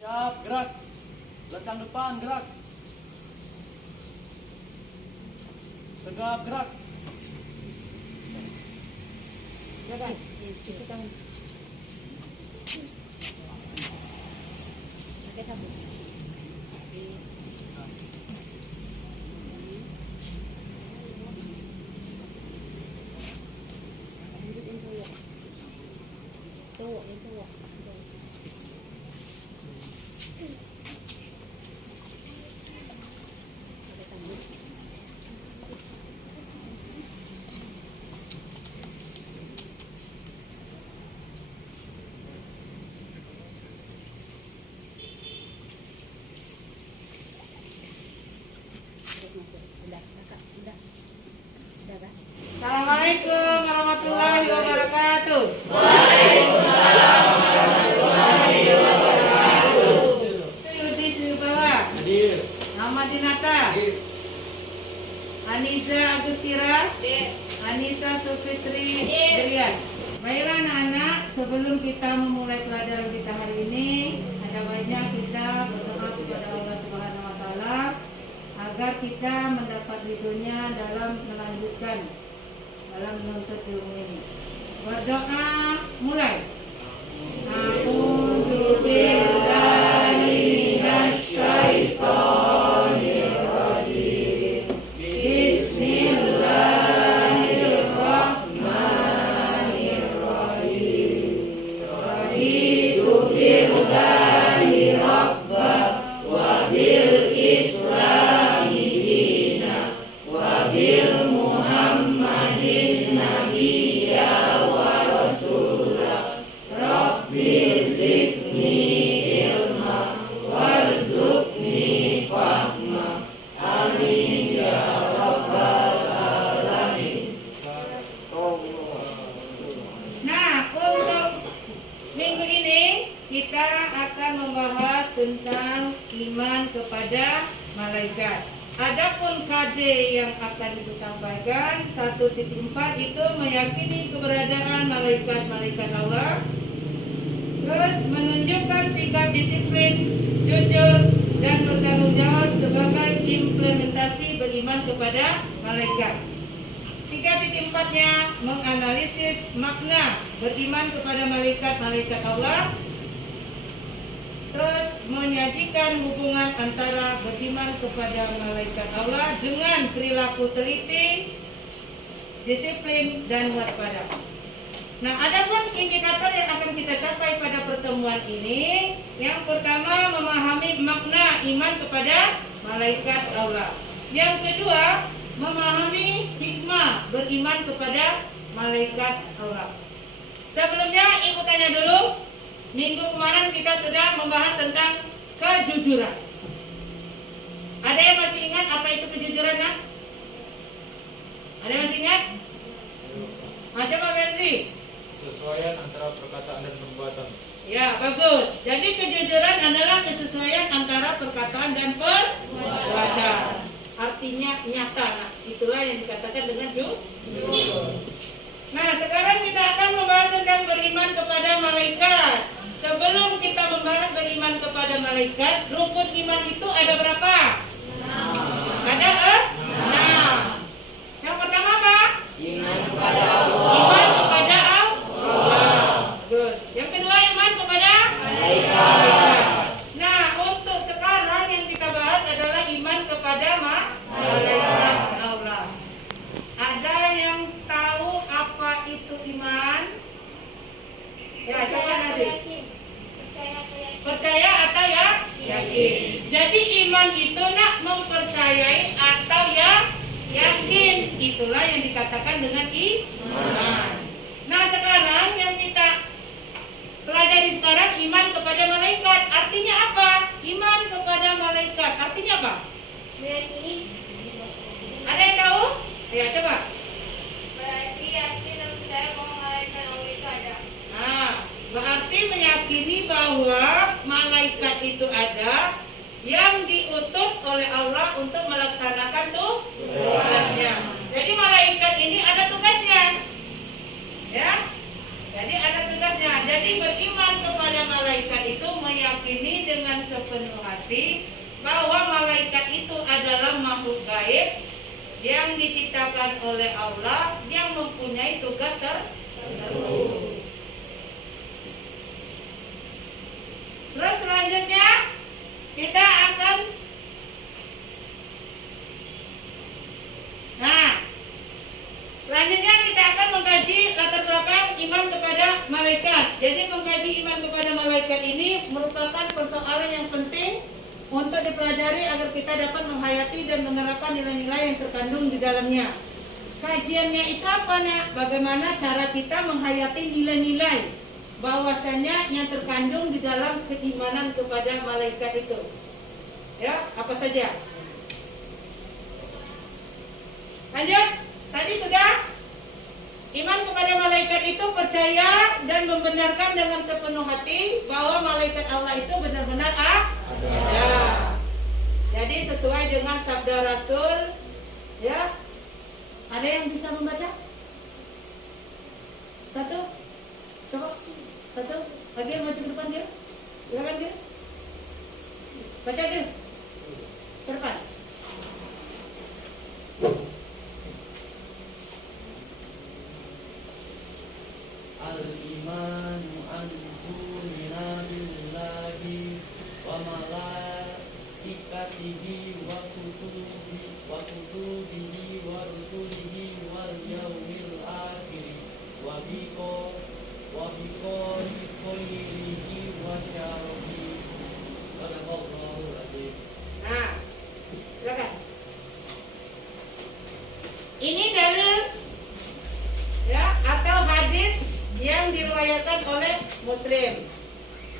Siap, gerak. Belakang depan, gerak. Tegap, gerak. Silakan. Silakan. Pakai sabun. Itu. Pakai sabun. Assalamualaikum warahmatullahi wabarakatuh. Yudi Sribawa. Hadir. Muhammad Dinata. Anissa Agustira. Anissa Sulfitri Derian. Baiklah anak-anak, sebelum kita memulai pelajaran kita hari ini, ada baiknya kita berdoa kepada Allah Subhanahu wa taala agar kita mendapat ridhonya dalam melanjutkan dalam menuntut ilmu ini. Berdoa mulai. A'udzu billahi minasyaitonir rajim. Bismillahirrahmanirrahim. Raditu billahi rabba wa bil islami dina wa bil muhammadin nabiyya wa rasulah. Rabbi zidni ilma warzuqni fahma. Amin ya rabbal alamin. Nah, untuk minggu ini kita akan membahas tentang iman kepada malaikat. Adapun KD yang akan Ibu sampaikan 1.4 itu meyakini keberadaan malaikat-malaikat Allah. Terus menunjukkan sikap disiplin, jujur, dan bertanggung jawab sebagai implementasi beriman kepada malaikat. 3.4-nya menganalisis makna beriman kepada malaikat-malaikat Allah. Terus menyajikan hubungan antara beriman kepada malaikat Allah dengan perilaku teliti, disiplin, dan waspada. Nah, adapun indikator yang akan kita capai pada pertemuan ini, yang pertama memahami makna iman kepada malaikat Allah. Yang kedua, memahami hikmah beriman kepada malaikat Allah. Sebelumnya Ibu tanya dulu, minggu kemarin kita sudah membahas tentang kejujuran. Ada yang masih ingat apa itu kejujuran, nak? Ada yang masih ingat? Coba Benzi. Kesesuaian antara perkataan dan perbuatan. Ya, bagus. Jadi kejujuran adalah kesesuaian antara perkataan dan perbuatan. Artinya nyata. Nah, itulah yang dikatakan dengan jujur. Nah, sekarang kita akan membahas tentang beriman kepada malaikat. Sebelum kita membahas beriman kepada malaikat, rukun iman itu ada berapa? 6. Ada 6. Yang pertama apa? Iman kepada Allah. Iman kepada Allah. Good. Yang kedua iman kepada Malaikat. Nah, untuk sekarang yang kita bahas adalah iman kepada malaikat Allah. Ada yang tahu apa itu iman? Ya, coba nanti. Percaya atau ya? Yakin. Jadi iman itu nak mempercayai atau ya yakin. Itulah yang dikatakan dengan iman. Nah, sekarang yang kita pelajari sekarang iman kepada malaikat. Artinya apa? Iman kepada malaikat. Artinya apa? Meyakini. Ada yang tahu? Ya, coba. Berarti yakin dan percaya bahwa malaikat Allah itu ada. Nah, berarti meyakini bahwa malaikat itu ada yang diutus oleh Allah untuk melaksanakan tugasnya. Jadi malaikat ini ada tugasnya. Ya. Jadi ada tugasnya. Jadi Jadi beriman kepada malaikat itu meyakini dengan sepenuh hati bahwa malaikat itu adalah makhluk gaib yang diciptakan oleh Allah yang mempunyai tugas tertentu. Terus selanjutnya kita akan selanjutnya kita akan mengkaji latar belakang iman kepada malaikat. Jadi mengkaji iman kepada malaikat ini merupakan persoalan yang penting untuk dipelajari agar kita dapat menghayati dan menerapkan nilai-nilai yang terkandung di dalamnya. Kajiannya itu apa, Nak? Bagaimana cara kita menghayati nilai-nilai bahwasanya yang terkandung di dalam keimanan kepada malaikat itu. Ya, apa saja? Lanjut. Tadi sudah iman kepada malaikat itu percaya dan membenarkan dengan sepenuh hati bahwa malaikat Allah itu benar-benar ada. Jadi sesuai dengan sabda Rasul, ya. Ada yang bisa membaca? Satu, coba. Satu, lagi yang maju ke depan dia. Silakan dia. Baca dia. Ke depan. Al-imanu an tu'mina billahi wa malaikatihi wa kutubihi wa rusulihi wal yawmil akhir wa biqadari khairihi wa syarrihi. Sadaqallahul adzim. Nah, silakan. Ini dalil ya atau hadis yang diriwayatkan oleh Muslim.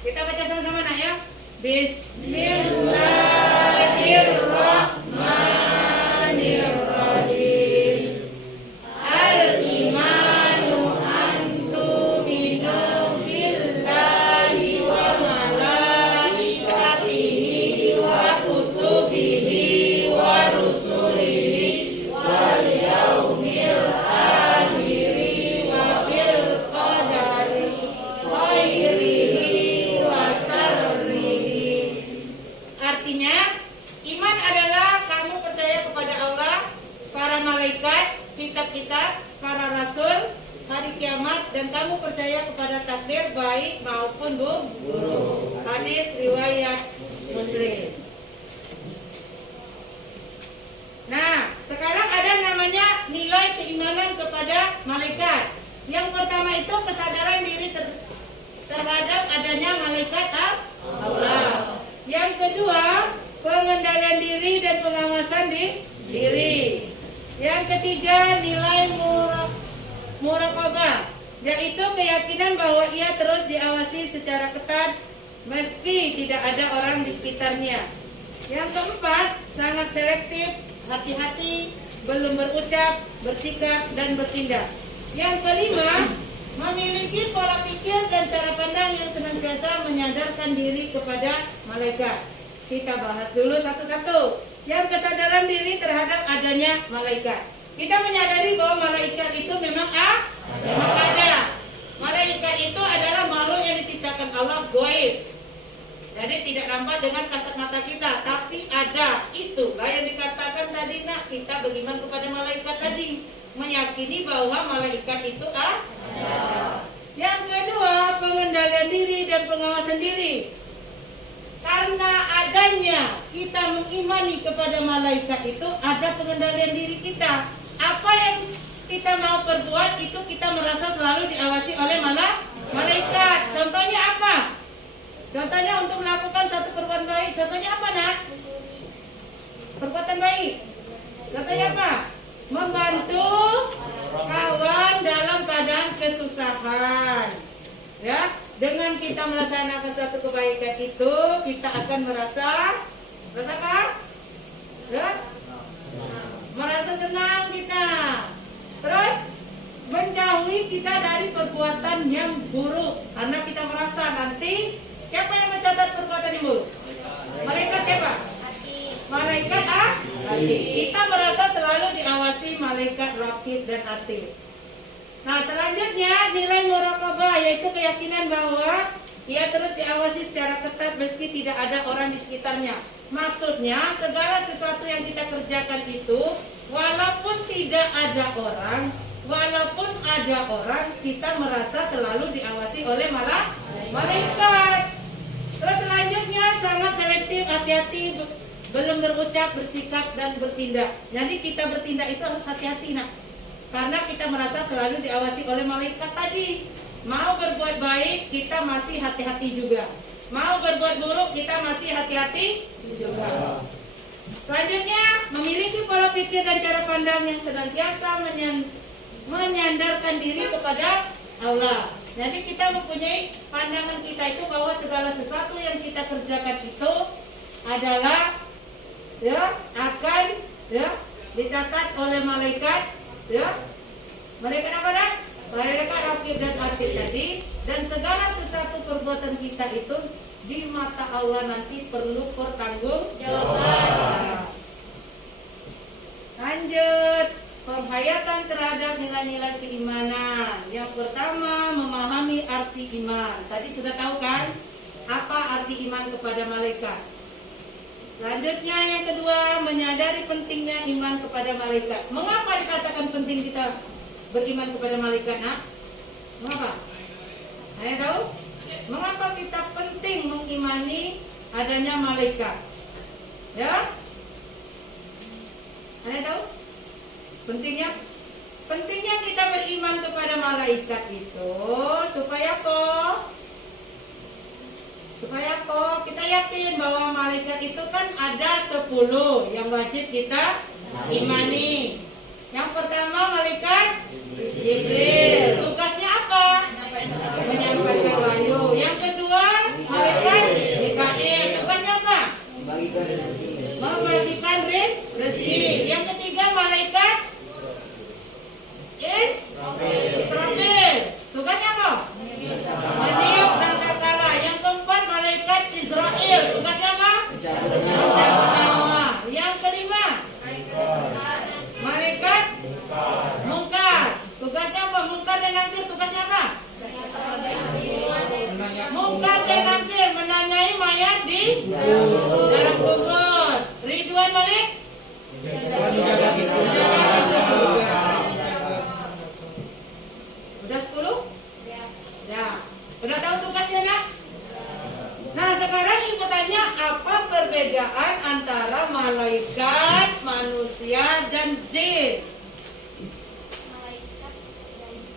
Kita baca sama-sama, Nak, ya. Bismillahirrahmanirrahim. Al-imanu an tu'minu billahi wa malaikatihi wa kutubihi wa rusulihi wal yaumil akhiri wa bil qadari khairihi wa syarrihi. Artinya, iman adalah kamu percaya kepada Allah, para malaikat, kitab-kitab, para rasul, hari kiamat, dan kamu percaya kepada takdir baik maupun buruk. Hadis riwayat Muslim. Nah, sekarang ada namanya nilai keimanan kepada malaikat. Yang pertama itu kesadaran diri terhadap adanya malaikat Allah. Yang kedua, pengendalian diri dan pengawasan diri. Yang ketiga, nilai muraqabah, yaitu keyakinan bahwa ia terus diawasi secara ketat meski tidak ada orang di sekitarnya. Yang keempat, sangat selektif, hati-hati, belum berucap, bersikap, dan bertindak. Yang kelima, memiliki pola pikir dan cara pandang yang senantiasa menyadarkan diri kepada malaikat. Kita bahas dulu satu-satu. Yang kesadaran diri terhadap adanya malaikat. Kita menyadari bahwa malaikat itu memang ada. Malaikat itu adalah makhluk yang diciptakan Allah gaib. Jadi tidak nampak dengan kasat mata kita, tapi ada. Itulah yang dikatakan tadi, Nak, kita beriman kepada malaikat tadi, meyakini bahwa malaikat itu ada. Yang kedua, pengendalian diri dan pengawasan diri. Karena adanya kita mengimani kepada malaikat itu, ada pengendalian diri kita. Apa yang kita mau perbuat itu kita merasa selalu diawasi oleh malaikat. Contohnya apa? Contohnya untuk melakukan satu perbuatan baik. Contohnya apa, Nak? Perbuatan baik. Contohnya apa? Membantu kawan dalam keadaan kesusahan. Ya, dengan kita melaksanakan satu kebaikan itu, kita akan merasa apa? Ya? Merasa senang kita. Terus menjauhi kita dari perbuatan yang buruk, karena kita merasa nanti siapa yang mencatat perbuatan yang buruk? Malaikat siapa? Malaikat Kita merasa selalu diawasi malaikat Raqib dan Atid. Nah, selanjutnya nilai muraqabah yaitu keyakinan bahwa ia terus diawasi secara ketat meski tidak ada orang di sekitarnya. Maksudnya segala sesuatu yang kita kerjakan itu walaupun tidak ada orang, walaupun ada orang, kita merasa selalu diawasi oleh malaikat. Terus selanjutnya sangat selektif, hati-hati, belum berucap, bersikap dan bertindak. Jadi kita bertindak itu harus hati-hati nak. Karena kita merasa selalu diawasi oleh malaikat tadi. Mau berbuat baik, kita masih hati-hati juga. Mau berbuat buruk, kita masih hati-hati juga. Selanjutnya, memiliki pola pikir dan cara pandang yang senantiasa menyandarkan diri kepada Allah. Jadi kita mempunyai pandangan kita itu bahwa segala sesuatu yang kita kerjakan itu adalah akan dicatat oleh malaikat. Malaikat apa dah? Malaikat rakib dan atid tadi. Dan segala sesuatu perbuatan kita itu di mata Allah nanti perlu pertanggungjawaban. Lanjut, penghayatan terhadap nilai-nilai keimanan. Yang pertama, memahami arti iman. Tadi sudah tahu kan apa arti iman kepada malaikat. Selanjutnya yang kedua, menyadari pentingnya iman kepada malaikat. Mengapa dikatakan penting kita beriman kepada malaikat? Nah, mengapa? Saya tahu. Mengapa kita penting mengimani adanya malaikat? Ya? Anda tahu? Pentingnya? Pentingnya kita beriman kepada malaikat itu supaya apa? Supaya apa? Kita yakin bahwa malaikat itu kan ada 10 yang wajib kita imani. Yang pertama malaikat Jibril. Tugasnya apa? Menyampaikan wahyu. Yang kedua malaikat Mikail. Tugasnya apa? Membagikan rezeki. Yang ketiga malaikat Israfil. Tugasnya apa? Meniup sangkakala. Yang keempat malaikat Israel. Tugasnya apa? Mencabut nyawa. Yang kelima malaikat Munkar. Tugasnya apa? Munkar dan Nakir. Tugasnya apa? Munkar dan Nakir menanyai mayat di dalam kubur. Ridwan Malik menjaga pintu surga. Udah 10? Ya. Udah tahu tugasnya nak? Nah sekarang ibu tanya, apa perbedaan antara malaikat, manusia dan jin?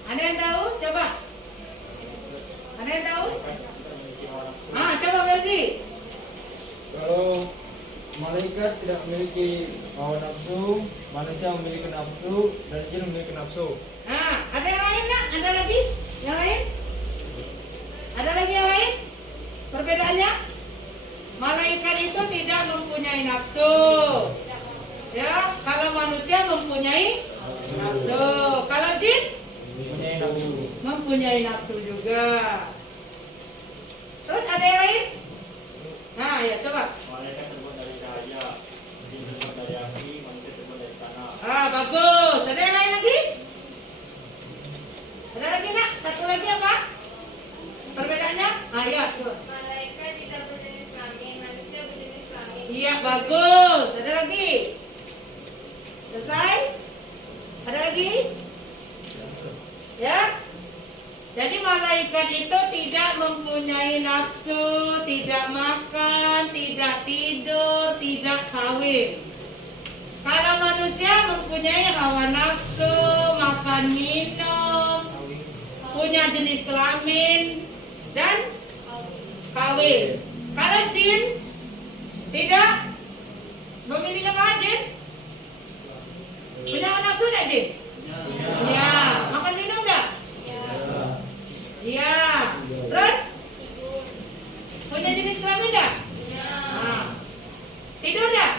Ada yang tahu? Coba. Ada yang tahu? Coba Berzi. Kalau malaikat tidak memiliki hawa nafsu, manusia memiliki nafsu, dan jin memiliki nafsu. Ada yang lain nak? Ada lagi? Yang lain? Ada lagi yang lain? Perbedaannya? Malaikat itu tidak mempunyai nafsu. Ya, kalau manusia mempunyai nafsu. Kalau jin? Mempunyai nafsu. Mempunyai nafsu juga. Terus ada yang lain? Nah, ya coba. Malaikat terbuat dari cahaya, jin terbuat dari api, manusia terbuat dari tanah. Bagus. Ada yang lain lagi? Ada lagi nak? Satu lagi apa? Perbedaannya? Ya, coba. Malaikat tidak berjenis kelamin, manusia berjenis kelamin. Iya, bagus. Ada lagi? Selesai? Ada lagi? Ya? Jadi malaikat itu tidak mempunyai nafsu, tidak makan, tidak tidur, tidak kawin. Kalau manusia mempunyai hawa nafsu, makan minum, punya jenis kelamin, dan kawin. Kalau jin tidak memiliki apa jin? Punya hawa nafsu tidak jin? Ya. Makan minum tidak? Iya. Terus? Punya jenis kelamin tidak? Tidur tidak?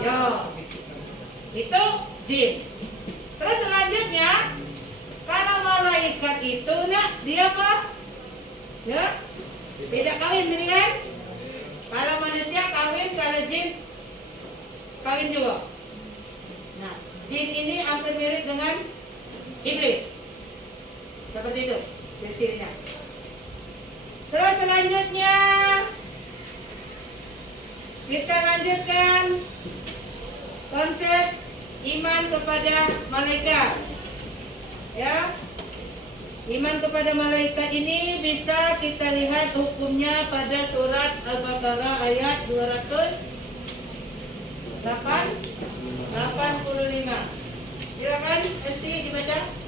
Yo. Itu jin. Terus selanjutnya, kalau malaikat itu nak dia apa? Ya? Tidak kawin, ini kan? Kalau manusia kawin, kalau jin kawin juga. Nah, jin ini hampir mirip dengan iblis. Seperti itu ciri-cirinya. Terus selanjutnya kita lanjutkan konsep iman kepada malaikat. Ya. Iman kepada malaikat ini bisa kita lihat hukumnya pada surat Al-Baqarah ayat 285. Silakan Esti dibaca.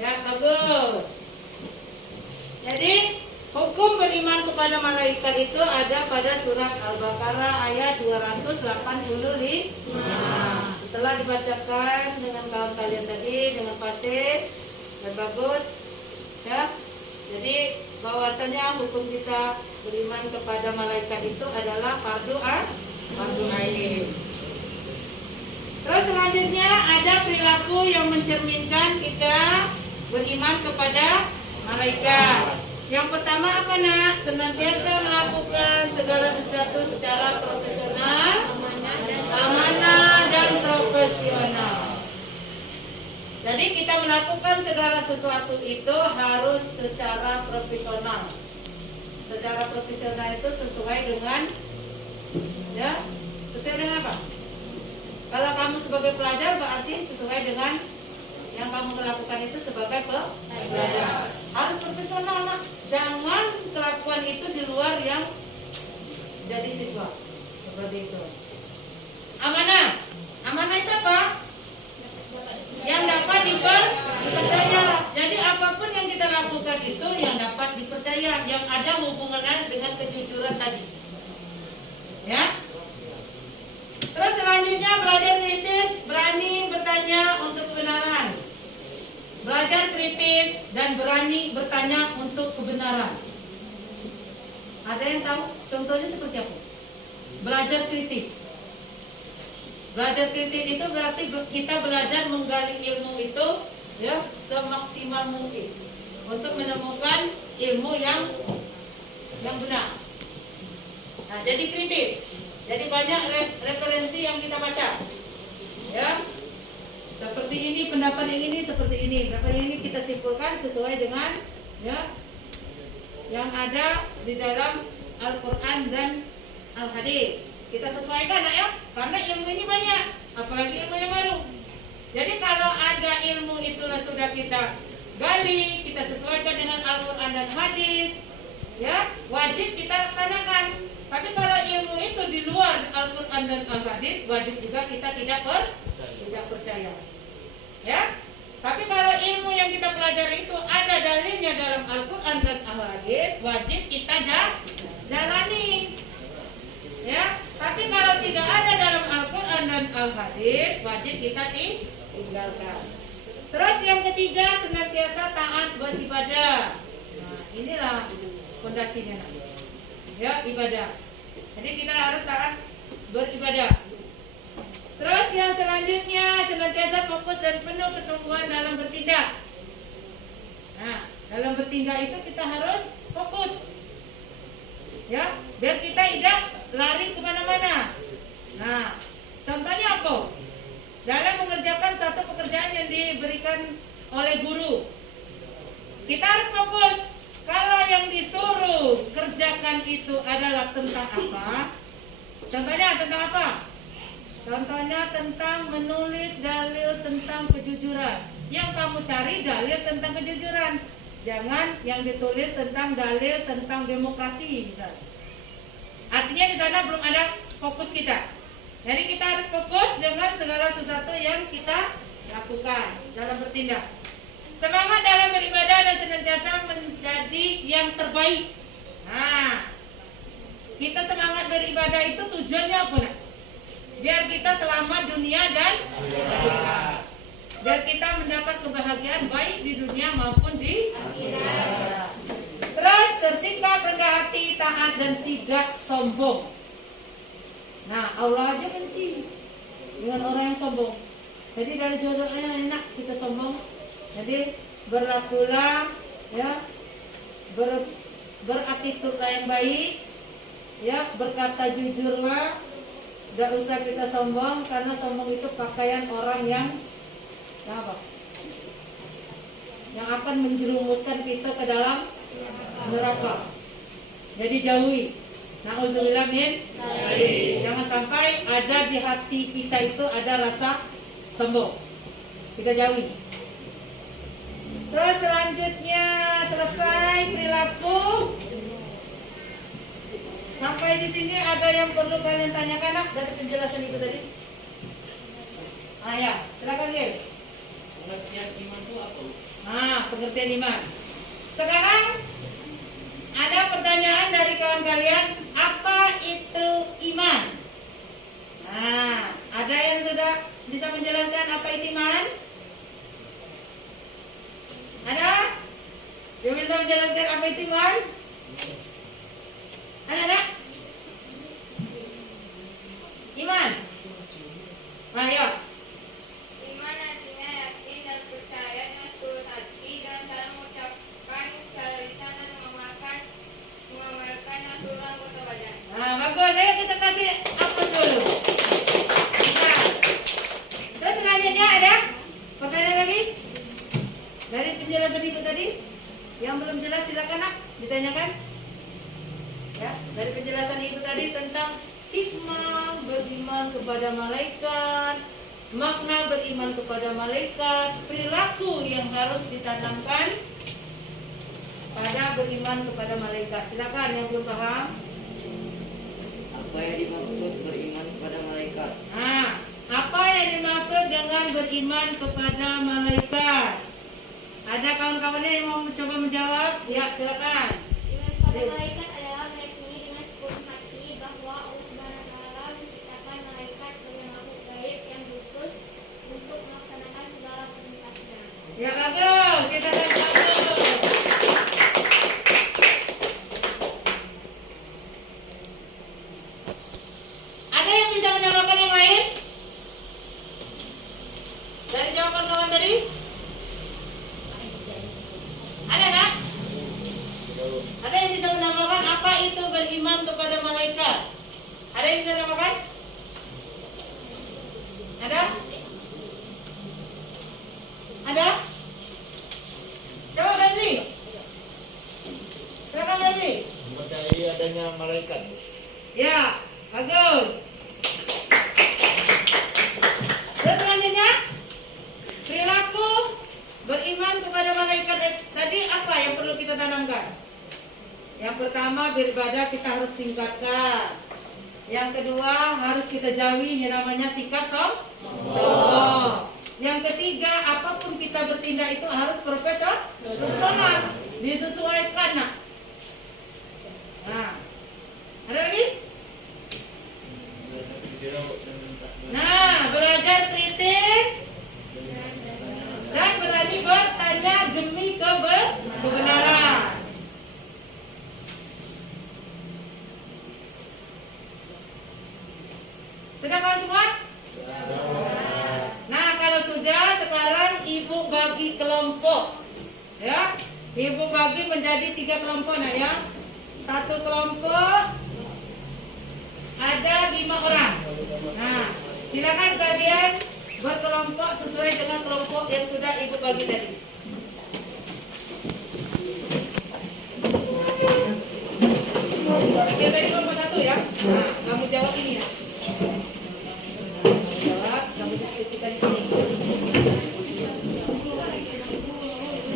Ya, bagus. Jadi hukum beriman kepada malaikat itu ada pada surat Al-Baqarah ayat 285. Setelah dibacakan dengan kawan kalian tadi dengan fasih dan bagus, ya. Jadi bahwasanya hukum kita beriman kepada malaikat itu adalah fardu ain. Terus selanjutnya ada perilaku yang mencerminkan kita beriman kepada malaikat. Yang pertama apa nak? Senantiasa melakukan segala sesuatu secara profesional, amanah dan profesional. Jadi kita melakukan segala sesuatu itu harus secara profesional. Secara profesional itu sesuai dengan, ya, sesuai dengan apa? Kalau kamu sebagai pelajar berarti sesuai dengan yang kamu lakukan itu sebagai pelajar. Harus profesional nak. Jangan kelakuan itu di luar yang jadi siswa. Seperti itu. Amanah. Amanah itu apa? Yang dapat dipercaya. Jadi apapun yang kita lakukan itu yang dapat dipercaya, yang ada hubungannya dengan kejujuran tadi. Ya. Terus selanjutnya belajar kritis, berani bertanya untuk kebenaran. Belajar kritis dan berani bertanya untuk kebenaran. Ada yang tahu contohnya seperti apa? Belajar kritis. Belajar kritis itu berarti kita belajar menggali ilmu itu, ya, semaksimal mungkin untuk menemukan ilmu yang benar. Nah, jadi kritis. Jadi banyak referensi yang kita baca, ya. Seperti ini pendapat yang ini, seperti ini pendapat yang ini kita simpulkan sesuai dengan, ya, yang ada di dalam Al-Quran dan Al-Hadis. Kita sesuaikan ya, karena ilmu ini banyak, apalagi ilmu yang baru. Jadi kalau ada ilmu itulah sudah kita gali, kita sesuaikan dengan Al-Quran dan Hadis, ya, wajib kita laksanakan. Tapi kalau ilmu itu di luar Al-Quran dan Al-Hadis, wajib juga kita tidak percaya. Ya. Tapi kalau ilmu yang kita pelajari itu ada dalilnya dalam Al-Quran dan Al-Hadis, wajib kita jalani. Ya. Tapi kalau tidak ada dalam Al-Quran dan Al-Hadis, wajib kita tinggalkan. Terus yang ketiga, senantiasa taat beribadah. Nah, inilah fondasinya nanti. Ya, ibadah. Jadi kita harus taat beribadah. Terus yang selanjutnya, senantiasa fokus dan penuh kesungguhan dalam bertindak. Nah, dalam bertindak itu kita harus fokus, ya, biar kita tidak lari kemana-mana. Nah, contohnya apa? Dalam mengerjakan satu pekerjaan yang diberikan oleh guru, kita harus fokus. Kalau yang disuruh kerjakan itu adalah tentang apa? Contohnya tentang apa? Contohnya tentang menulis dalil tentang kejujuran. Yang kamu cari dalil tentang kejujuran. Jangan yang ditulis tentang dalil tentang demokrasi misalnya. Artinya di sana belum ada fokus kita. Jadi kita harus fokus dengan segala sesuatu yang kita lakukan dalam bertindak. Semangat dalam beribadah dan senantiasa menjadi yang terbaik. Nah, kita semangat beribadah itu tujuannya apa nak? Biar kita selamat dunia dan akhirat. Biar kita mendapat kebahagiaan baik di dunia maupun di akhirat. Terus bersikap rendah hati, taat dan tidak sombong. Nah, Allah aja benci dengan orang yang sombong. Jadi dari jodohnya enak kita sombong. Jadi berlakulah ya, berattitude yang baik, ya, berkata jujurlah. Tidak usah kita sombong, karena sombong itu pakaian orang yang apa? Yang akan menjerumuskan kita ke dalam neraka. Jadi jauhi. Na'udzubillah min. Jangan sampai ada di hati kita itu ada rasa sombong. Kita jauhi. Terus selanjutnya selesai perilaku. Sampai di sini ada yang perlu kalian tanyakan nak dari penjelasan itu tadi? Ya, silakan Gil. Pengertian iman itu apa? Pengertian iman. Sekarang ada pertanyaan dari kawan kalian, apa itu iman? Ada yang sudah bisa menjelaskan apa itu iman? Ada? Yang bisa menjelaskan apa itu iman? Ada? Iman? Ayo. Iman artinya yakin dan percaya dengan seluruh hati dengan cara mengucapkan secara lisan dan mengamalkan dengan seluruh anggota badan. Bagus. Ayo kita kasih apa dulu. Terus selanjutnya ada pertanyaan lagi? Dari penjelasan itu tadi, yang belum jelas silakan nak ditanyakan. Ya, dari penjelasan itu tadi tentang hikmah beriman kepada malaikat, makna beriman kepada malaikat, perilaku yang harus ditanamkan pada beriman kepada malaikat. Silakan yang belum paham. Apa yang dimaksud beriman kepada malaikat? Apa yang dimaksud dengan beriman kepada malaikat? Ada kawan-kawannya yang mau mencoba menjawab? Ya, silakan. Iman kepada malaikat adalah meyakini dengan sepenuh hati bahwa Allah Subhanahu wa Ta'ala menciptakan malaikat sebagai makhluk gaib yang diutus untuk melaksanakan segala perintahnya. Ya, bagus. Kita kasih bagus. Ada yang bisa menambahkan yang lain? Dari jawaban kawan tadi? Ada tak? Ada yang bisa menambahkan apa itu beriman kepada malaikat? Ada yang bisa menambahkan? Ada? Ada? Coba Fadli. Silakan Fadli. Mempercayai adanya malaikat. Ya, bagus. Terus selanjutnya, perilaku beriman kepada malaikat tadi apa yang perlu kita tanamkan? Yang pertama, beribadah kita harus tingkatkan. Yang kedua, harus kita jauhi yang namanya sikap sombong. Yang ketiga, apapun kita bertindak itu harus profesional, disesuaikan. Nah, ada lagi? Belajar kritis dan berani bertanya demi kebenaran. Sudah kawan semua? Nah, kalau sudah, sekarang ibu bagi kelompok. Ya, ibu bagi menjadi 3 kelompok nah ya. Satu kelompok ada 5 orang. Nah, silakan kalian berkelompok sesuai dengan kelompok yang sudah ibu bagi tadi. Kita tadi kelompok 1 ya. Nah, kamu jawab ini ya. Jawab, kamu diskusikan ini.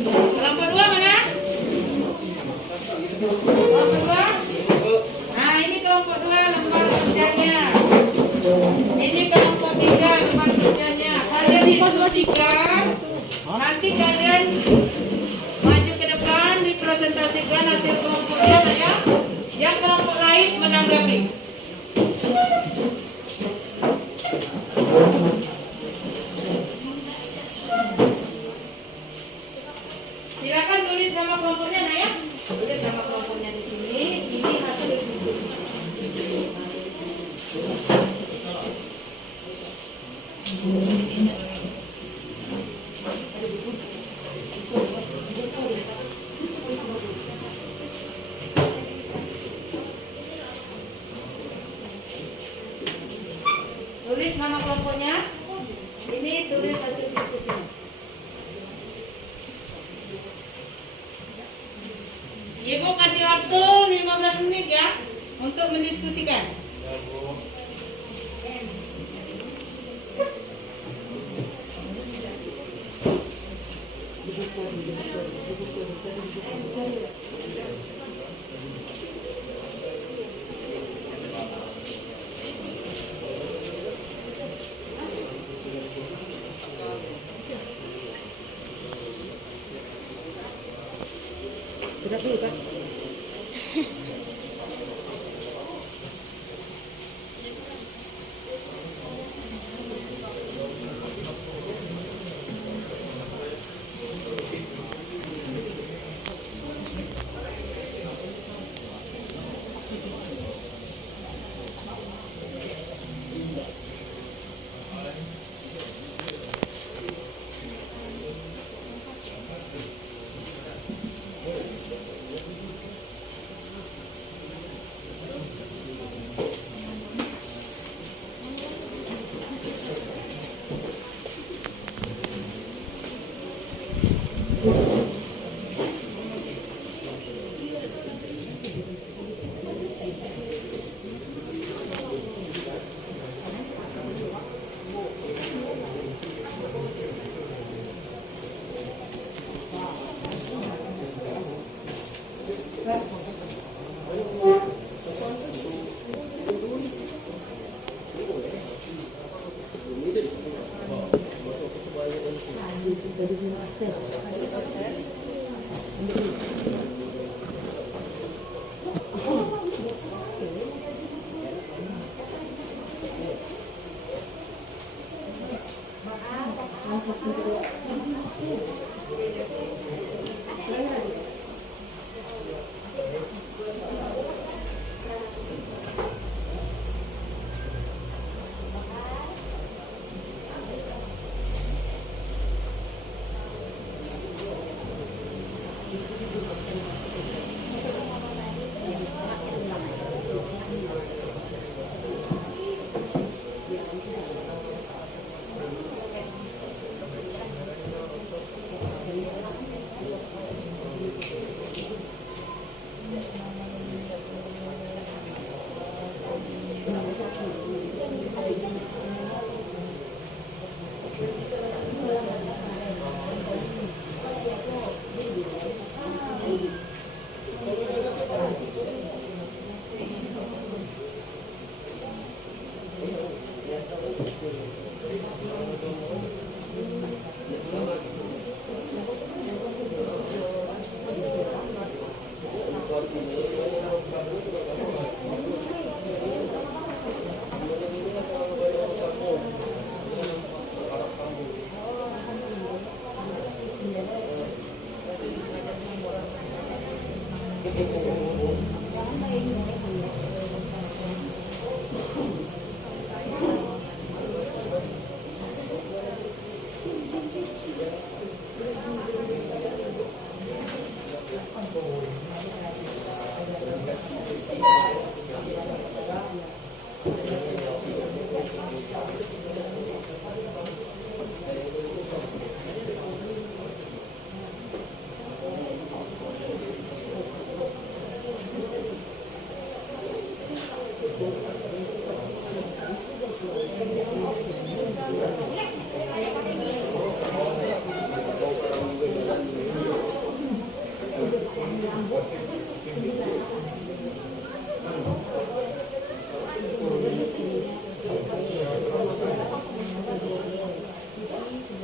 Kelompok 2 mana? Kelompok 2? Nah, ini kelompok 2 lembar kerjanya. mendiskusikan. Nanti kalian maju ke depan, dipresentasikan hasil kelompoknya ya. Yang kelompok lain menanggapi. Silakan tulis nama kelompoknya, nah ya. Tulis nama kelompoknya di sini. Ini hasil tulis nama kelompoknya. Ini tulis hasil diskusinya. Ibu kasih waktu 15 menit ya untuk mendiskusikan. Sudah dulu kan?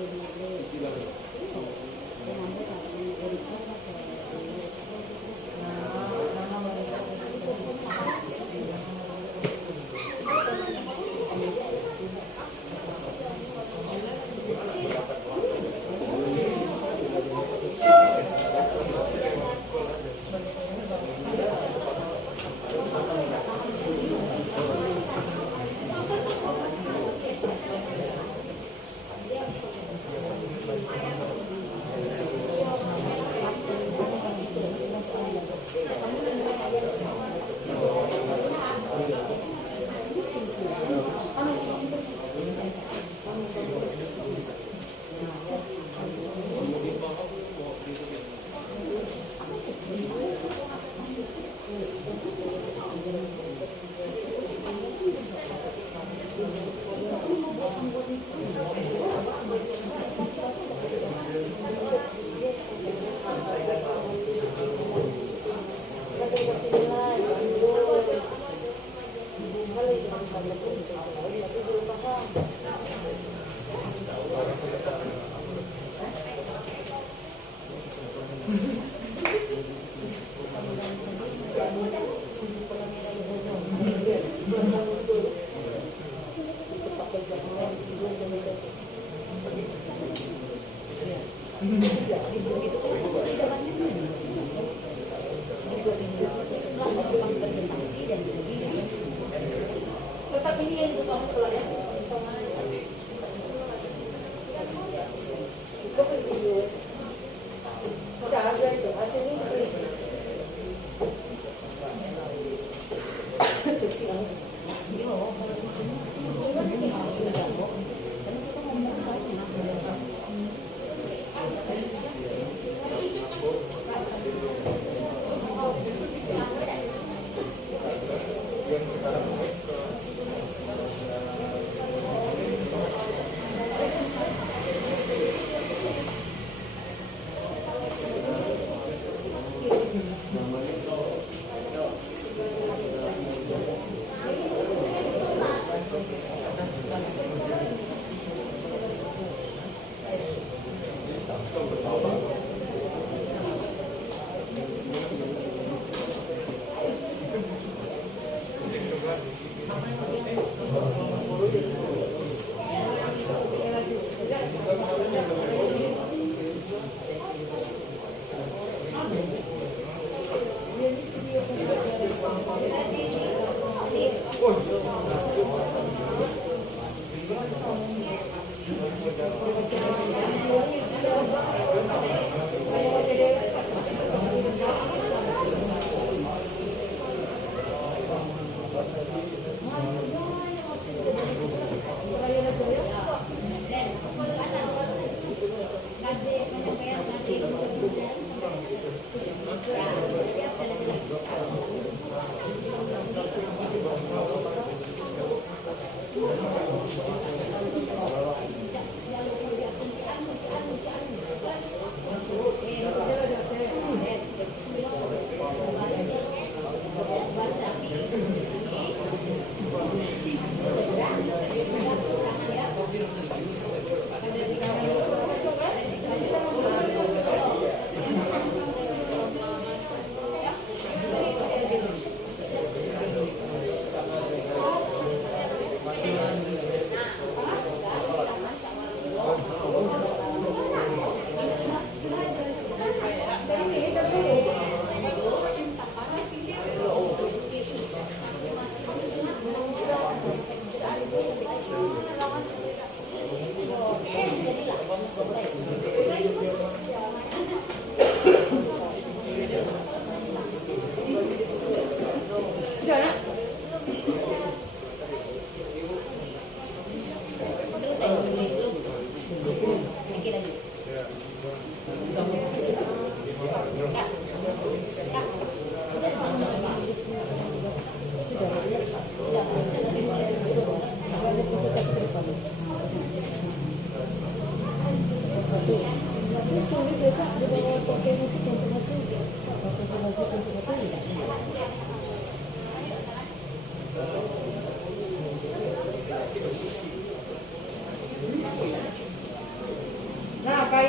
Nama malaikat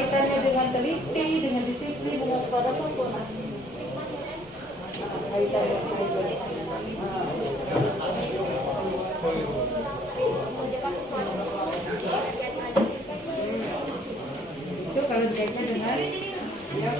kaitannya dengan teliti, dengan disiplin, dengan waspada apa? Kaitannya. Itu kalau dikaitkan dengan ya.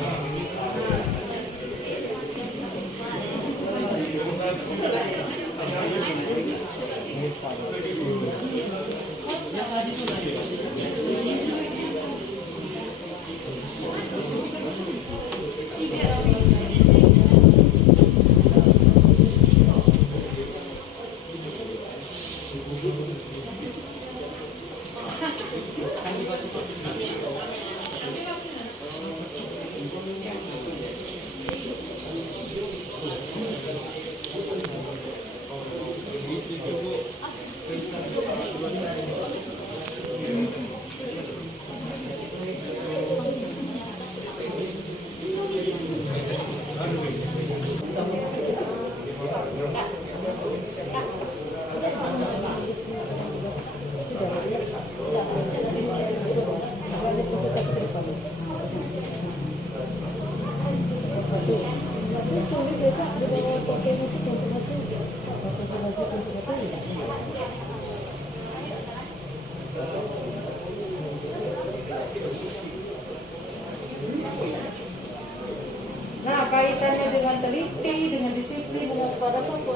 Nah, kaitannya dengan teliti, dengan disiplin, dengan waspada apa?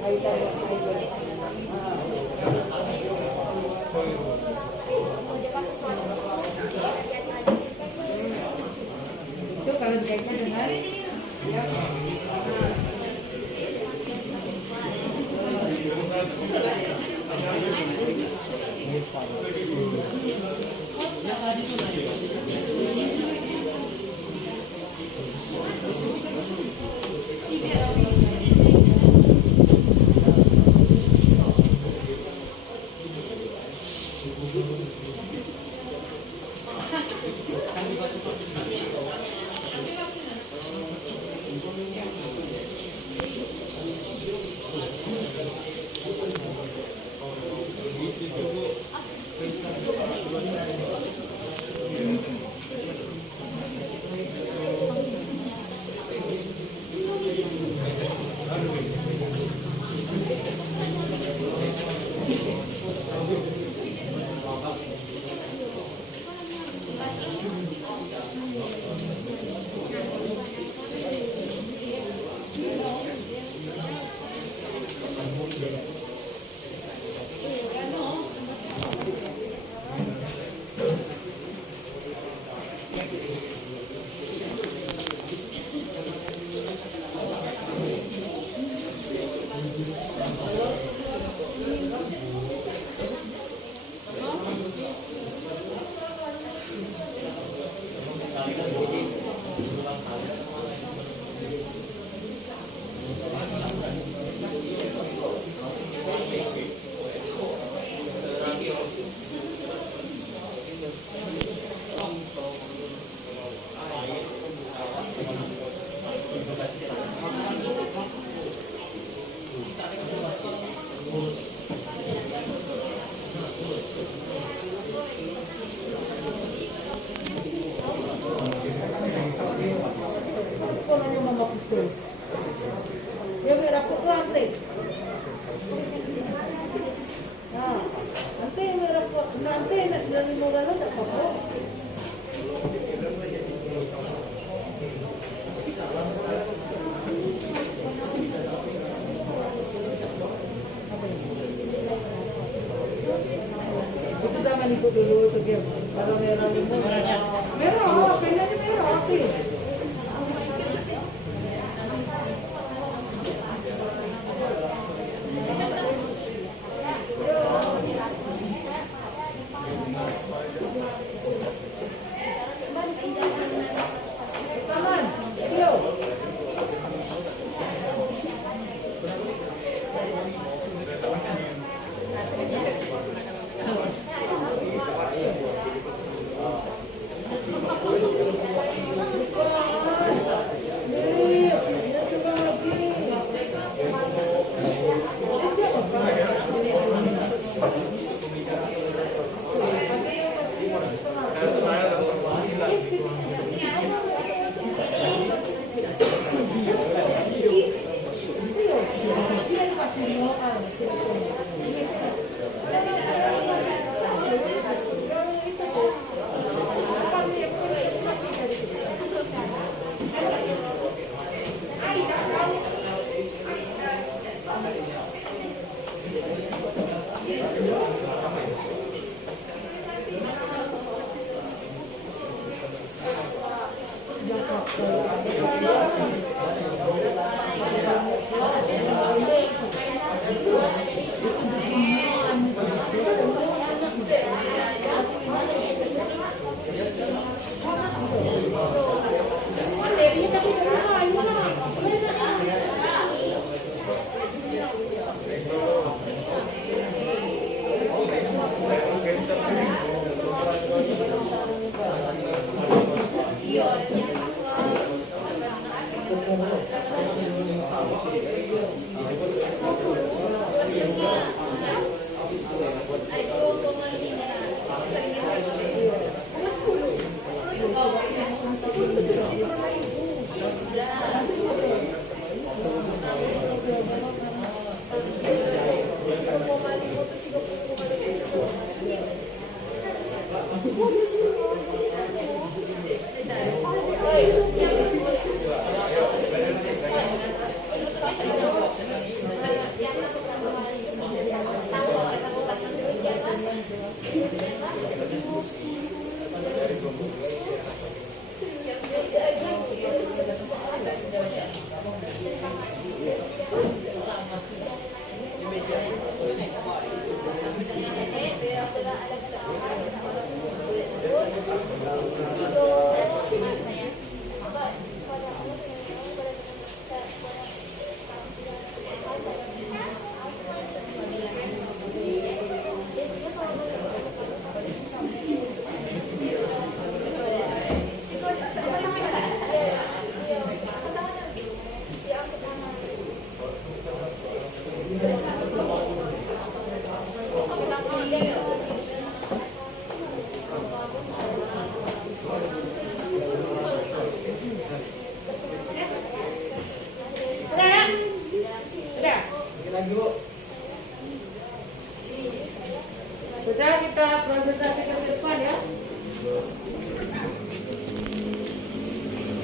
Kaitannya. Itu kalau dikaitkan dengan ya. Ya merah putih nanti. Nah, nanti merah putih nanti nak 95 bulan tak apa. Itu zaman ikut dulu itu dia. Kalau merah limau merah, kayaknya merah api. Sekolah Sudah, kita presentasikan ke depan ya.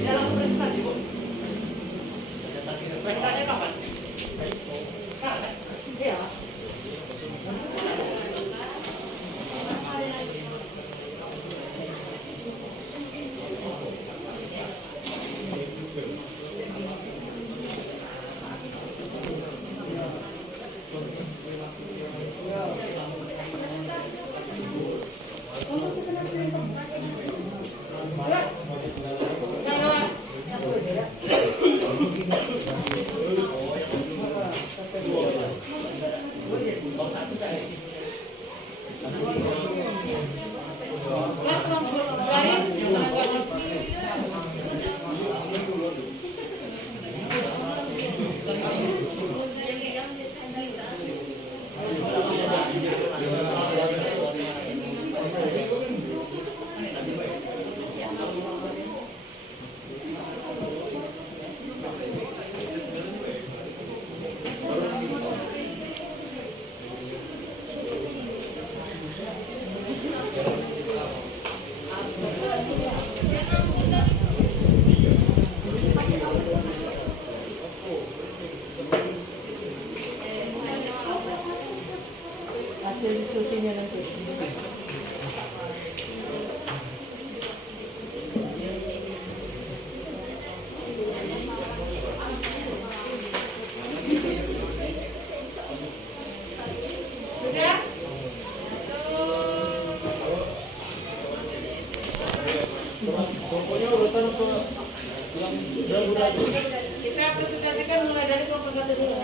Dalam presentasi, Bu. Presentasinya kapan? Iya. Hasil diskusinya nanti. Sudah? Pokoknya urutan ke yang berapa? Kita presentasikan mulai dari kelompok 1 dulu.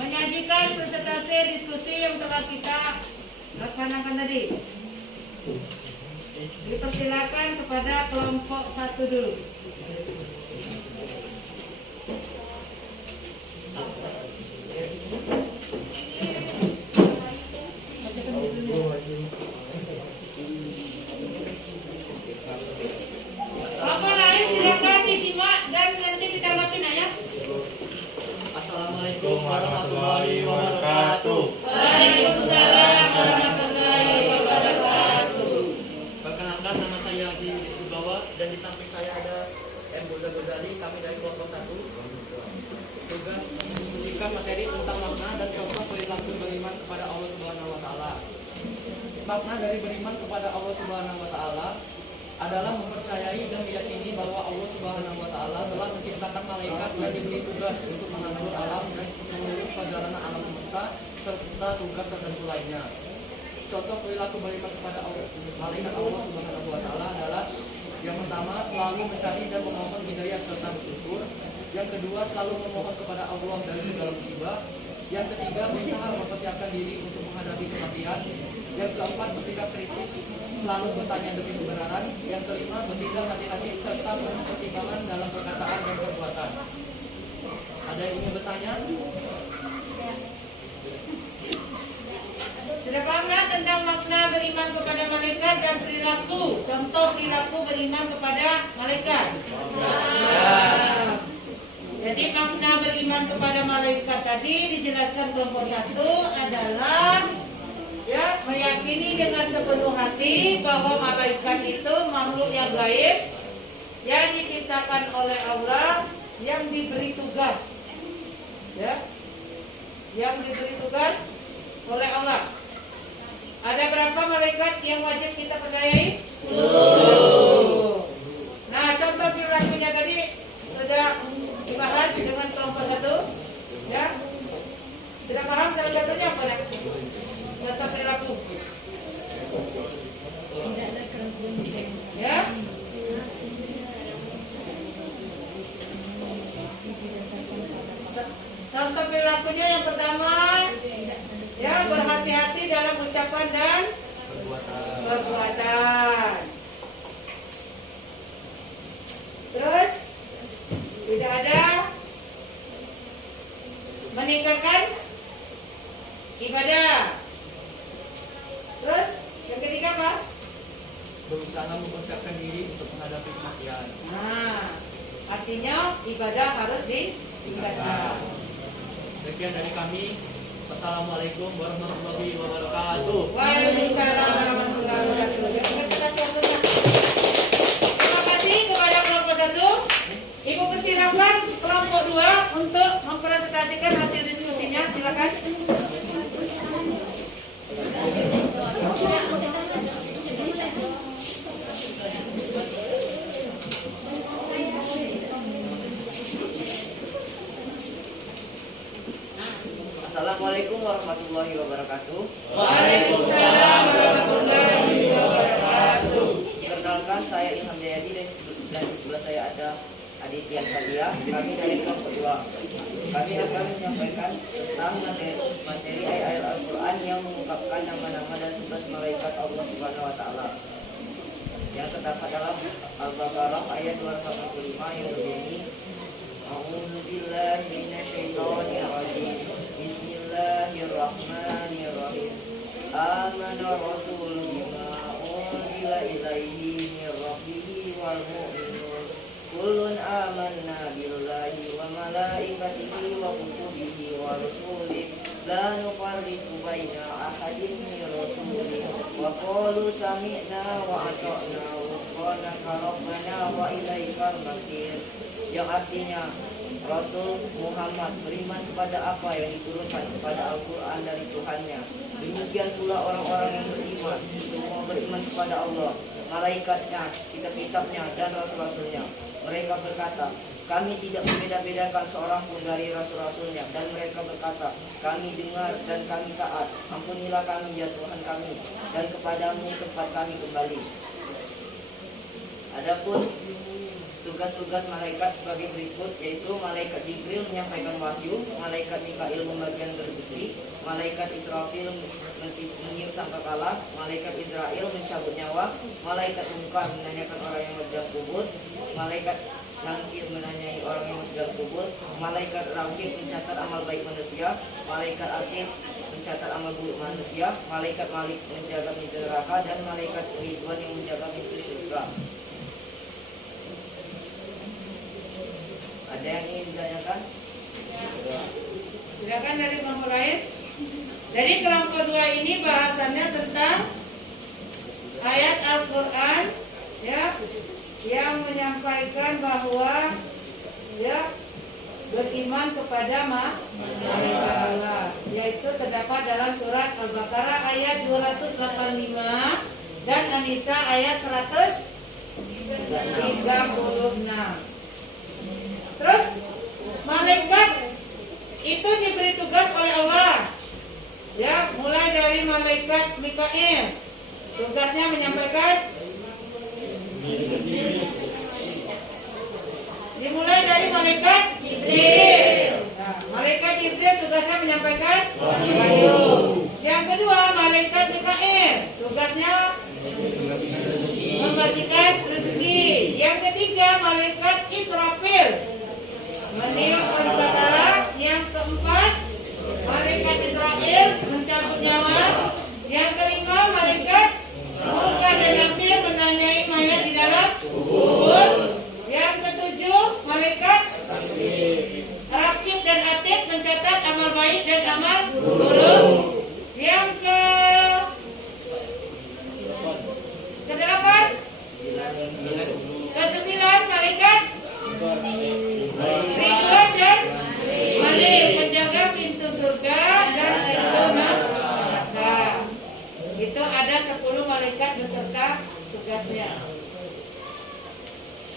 Menyajikan presentasi diskusi yang telah kita laksanakan tadi. Dipersilakan kepada kelompok 1 dulu. kembali kami dari kelompok 1. Tugas mendiskusikan materi tentang makna dan contoh perilaku beriman kepada Allah Subhanahu wa taala. Makna dari beriman kepada Allah Subhanahu wa taala adalah mempercayai dan meyakini bahwa Allah Subhanahu wa taala telah menciptakan malaikat dan diberi tugas untuk mengatur alam dan seluruh perjalanan alam semesta serta tugas tertentu lainnya. Contoh perilaku beriman kepada malaikat Allah Subhanahu wa taala adalah yang pertama, selalu mencari dan memohon hidayah serta bersyukur. Yang kedua, selalu memohon kepada Allah dari segala musibah. Yang ketiga, berusaha mempersiapkan diri untuk menghadapi kematian. Yang keempat, bersikap kritis, selalu bertanya demi kebenaran. Yang kelima, bertindak hati-hati serta penuh pertimbangan dalam perkataan dan perbuatan. Ada yang ingin bertanya? Sudah paham tentang makna beriman kepada malaikat dan perilaku, contoh perilaku beriman kepada malaikat? Jadi makna beriman kepada malaikat tadi dijelaskan kelompok 1 adalah ya meyakini dengan sepenuh hati bahwa malaikat itu makhluk yang gaib yang diciptakan oleh Allah, yang diberi tugas, ya, yang diberi tugas oleh Allah. Ada berapa malaikat yang wajib kita percayai? 10. Nah, contoh perilakunya tadi sudah dibahas dengan kelompok 1, ya. Sudah paham salah satunya apa? Contoh perilaku. Tidak ada keraguan. Ya. Contoh perilakunya yang pertama, ya, berhati-hati dalam ucapan dan perbuatan. Terus tidak ada meninggalkan ibadah. Terus yang ketiga apa? Berusaha mempersiapkan diri untuk menghadapi kematian. Nah, artinya ibadah harus ditingkatkan. Sekian dari kami. Wassalamualaikum warahmatullahi wabarakatuh. Waalaikumsalam warahmatullahi wabarakatuh. Terima kasih kepada kelompok 1. Ibu persilakan kelompok 2 untuk mempresentasikan hasil diskusinya. Silakan. Assalamualaikum warahmatullahi wabarakatuh. Waalaikumsalam warahmatullahi wabarakatuh. Perkenalkan, saya Ilham Jayadi dan di sebelah saya ada Aditya Fadia. Kami dari kelompok 2. Kami akan menyampaikan tentang materi ayat Al-Quran yang mengungkapkan nama-nama dan tugas malaikat Allah Subhanahu wa taala. Yang terdapat dalam Al-Baqarah ayat 285 yang berbunyi, A'udzu billahi minasyaitonir rajim. Bismillahirrahmanirrahim. Amana rasul bima unzila ilaihi min rabbih wal mu'minun. Kullun amanna billahi wa malaikatihi wa kutubihi wa rusulihi la nufarriqu baina ahadin min rusulihi wa qalu sami'na wa ata'na ghufranaka rabbana wa ilaikal masir. Yang artinya Rasul Muhammad beriman kepada apa yang diturunkan kepada Al-Quran dari Tuhannya. Demikian pula orang-orang yang beriman, semua beriman kepada Allah, malaikatnya, kitab-kitabnya, dan rasul-rasulnya. Mereka berkata, kami tidak membeda-bedakan seorang pun dari rasul-rasulnya. Dan mereka berkata, kami dengar dan kami taat. Ampunilah kami ya Tuhan kami, dan kepadamu tempat kami kembali. Adapun tugas-tugas malaikat sebagai berikut, yaitu malaikat Jibril menyampaikan wahyu, malaikat Mikail membagikan rezeki, malaikat Israfil meniup sangkakala, malaikat Israel mencabut nyawa, malaikat Munkar menanyakan orang yang dalam kubur, malaikat Nangkir menanyai orang yang dalam kubur, malaikat Rakib mencatat amal baik manusia, malaikat Atid mencatat amal buruk manusia, malaikat Malik menjaga pintu neraka, dan malaikat Ridwan yang menjaga pintu surga. Ada yang ingin ditanyakan? Silakan dari kelompok lain. Dari kelompok 2 ini bahasannya tentang ayat Al-Quran, ya, yang menyampaikan bahwa ya, beriman kepada malaikat Allah, yaitu terdapat dalam surat Al-Baqarah ayat 285 dan An-Nisa ayat 136. Terus malaikat itu diberi tugas oleh Allah, ya, mulai dari malaikat Mikail, tugasnya menyampaikan, dimulai dari malaikat Jibril. Nah, malaikat Jibril tugasnya menyampaikan wahyu. Yang kedua malaikat Mikail, tugasnya membagikan rezeki. Yang ketiga malaikat Israfil, meniup sangkakala. Yang keempat malaikat Israel mencabut nyawa. Yang kelima malaikat Munkar dan Nakir menanyai mayat di dalam kubur. Yang ketujuh malaikat Rakib dan Atid mencatat amal baik dan amal buruk. Yang kedelapan, kesembilan malaikat Ridwan dan Malik, penjaga pintu surga dan pintu neraka. Itu ada 10 malaikat beserta tugasnya.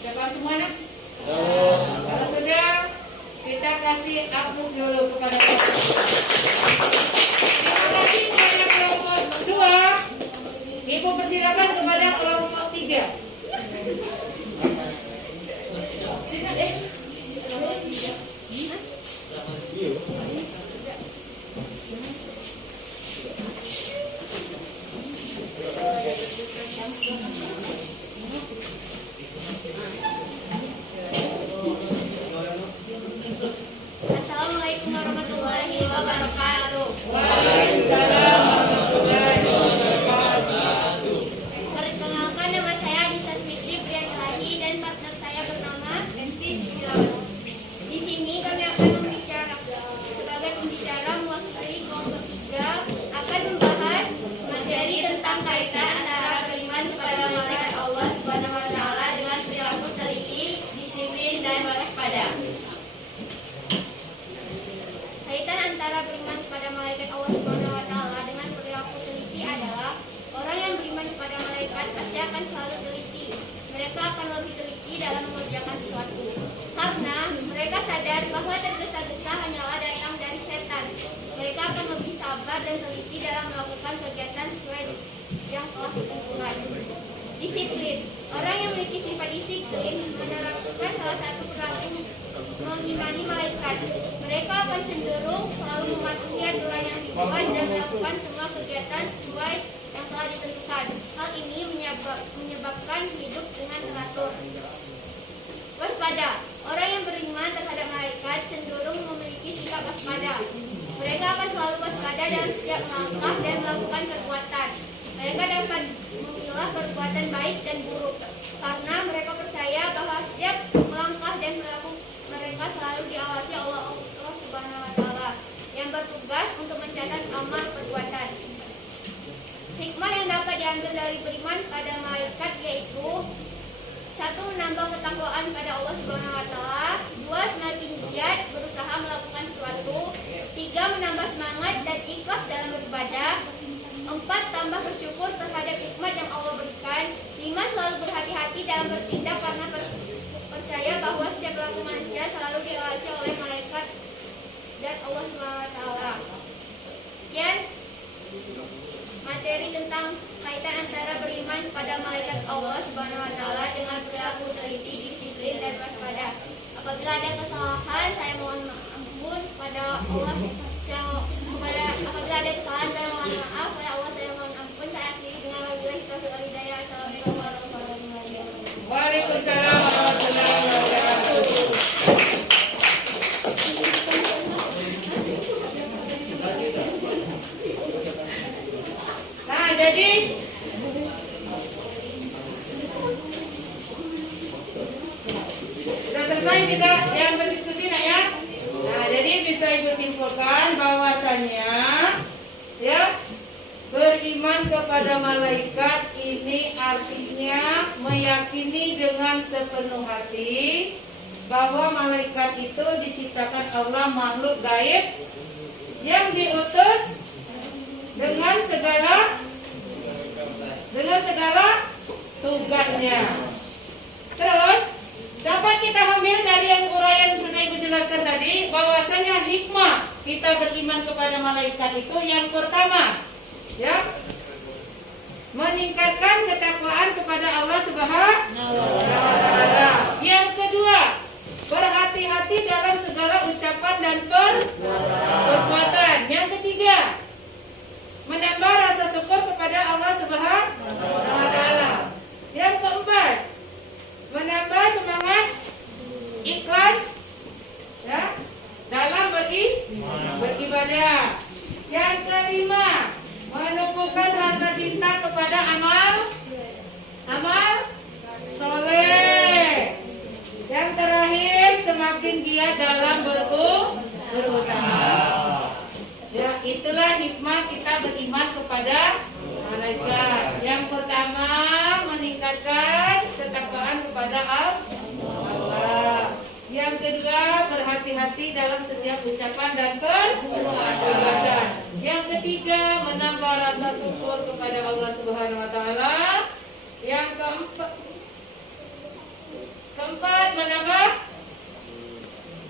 Siapa semuanya? Kalau sudah, kita kasih aplaus dulu kepada Bapak. Terima kasih kepada kelompok 2. Ibu persilakan kepada kelompok 3. Assalamualaikum warahmatullahi wabarakatuh. Waalaikumsalam warahmatullahi wabarakatuh. Perkenalkan, nama saya Anissa Fitri Priyanti dan partner saya bernama Esti Sisilawati. Di sini kami akan sebagai pembicara mewakili kelompok 3 akan membahas materi tentang kaitan antara beriman kepada malaikat Allah Subhanahu wa taala dengan perilaku teliti, disiplin dan waspada. Kaitan antara beriman kepada malaikat Allah Subhanahu wa taala dengan perilaku teliti adalah orang yang beriman kepada malaikat pasti akan selalu teliti. Mereka akan lebih teliti dalam mengerjakan sesuatu karena mereka sadar bahwa tergesa-gesa hanyalah datang dari setan. Mereka akan lebih sabar dan teliti dalam melakukan kegiatan sesuai yang telah ditentukan. Disiplin. Orang yang memiliki sifat disiplin menerapkan salah satu perilaku mengimani malaikat. Mereka akan cenderung selalu mematuhi aturan yang dibuat dan melakukan semua kegiatan sesuai yang telah ditentukan. Hal ini menyebabkan hidup dengan teratur. Waspada. Orang yang beriman terhadap malaikat cenderung memiliki sikap waspada. Mereka akan selalu waspada dalam setiap langkah dan melakukan perbuatan. Mereka dapat memilah perbuatan baik dan buruk karena mereka percaya bahwa setiap langkah dan perilaku mereka selalu diawasi Allah Subhanahu wa taala yang bertugas untuk mencatat amal perbuatan. Hikmah yang dapat diambil dari beriman pada malaikat yaitu 1. Menambah ketakwaan pada Allah Subhanahu wa taala. 2. Semakin giat berusaha melakukan sesuatu. 3. Menambah semangat dan ikhlas dalam beribadah. 4. Tambah bersyukur terhadap nikmat yang Allah berikan. 5. Selalu berhati-hati dalam bertindak karena percaya bahwa setiap perilaku manusia selalu diawasi oleh malaikat dan Allah Subhanahu wa taala. Sekian materi tentang kaitan antara beriman pada malaikat Allah Subhanahu wa taala dengan perilaku teliti, disiplin dan waspada. Apabila ada kesalahan, saya mohon ampun pada Allah. Apabila ada kesalahan, saya mohon maaf pada Allah. Saya mohon ampun. Saya akhiri dengan wabillahi taufiq wal hidayah. Assalamualaikum warahmatullahi wabarakatuh. Waalaikumsalam warahmatullahi wabarakatuh. Nah, jadi sudah selesai kita yang berdiskusi nak ya. Nah, jadi bisa ibu simpulkan bahwasannya ya, beriman kepada malaikat ini artinya meyakini dengan sepenuh hati bahwa malaikat itu diciptakan Allah makhluk gaib yang diutus dengan segala tugasnya. Terus dapat kita ambil dari yang uraian sudah Ibu jelaskan tadi, bahwasanya hikmah kita beriman kepada malaikat itu yang pertama, ya, meningkatkan ketakwaan kepada Allah Subhanahu wa taala. Yang kedua, berhati-hati dalam segala ucapan dan perbuatan. Yang ketiga, menambah rasa syukur kepada Allah Subhanahu wa taala. Yang keempat, menambah semangat ikhlas, ya, dalam beribadah. Yang kelima, menumbuhkan rasa cinta kepada amal soleh. Yang terakhir, semakin giat dalam berusaha. Ya, itulah hikmah kita beriman kepada malaikat. Yang pertama, meningkatkan ketakwaan kepada Allah. Yang kedua, berhati-hati dalam setiap ucapan dan perbuatan. Yang ketiga, menambah rasa syukur kepada Allah Subhanahu wa taala. Yang keempat, menambah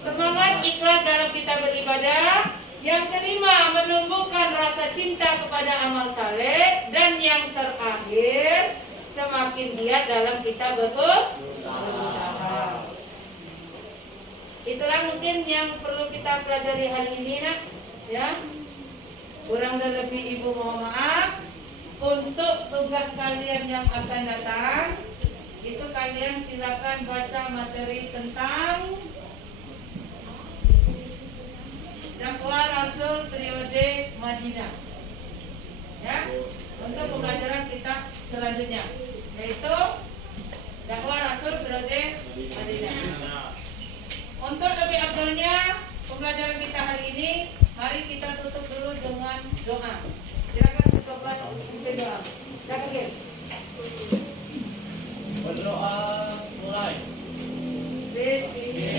semangat ikhlas dalam kita beribadah. Yang kelima, menumbuhkan rasa cinta kepada amal saleh. Dan yang terakhir, semakin giat dalam kita berusaha. Itulah mungkin yang perlu kita pelajari hari ini, nak, ya. Kurang dan lebih Ibu mohon maaf. Untuk tugas kalian yang akan datang, itu kalian silakan baca materi tentang dakwah Rasul periode Madinah, ya, untuk pembelajaran kita selanjutnya, yaitu dakwah Rasul periode Madinah. Untuk lebih afdalnya pembelajaran kita hari ini, mari kita tutup dulu dengan doa. Silakan tutup kelas untuk doa. Silakan. Berdoa mulai. Bismillah.